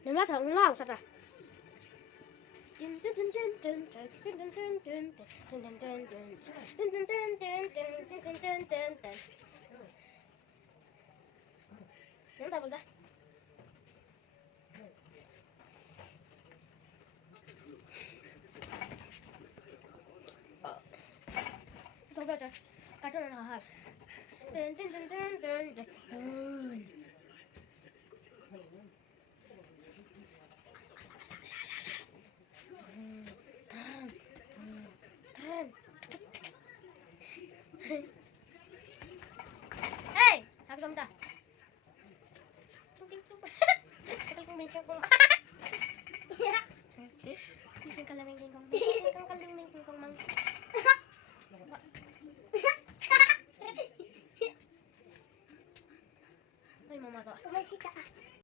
Nila sa ulang sa ta. Yang tak boleh. Tunggu aja. Kacau dan hal. Hey, aku minta. Aku minta.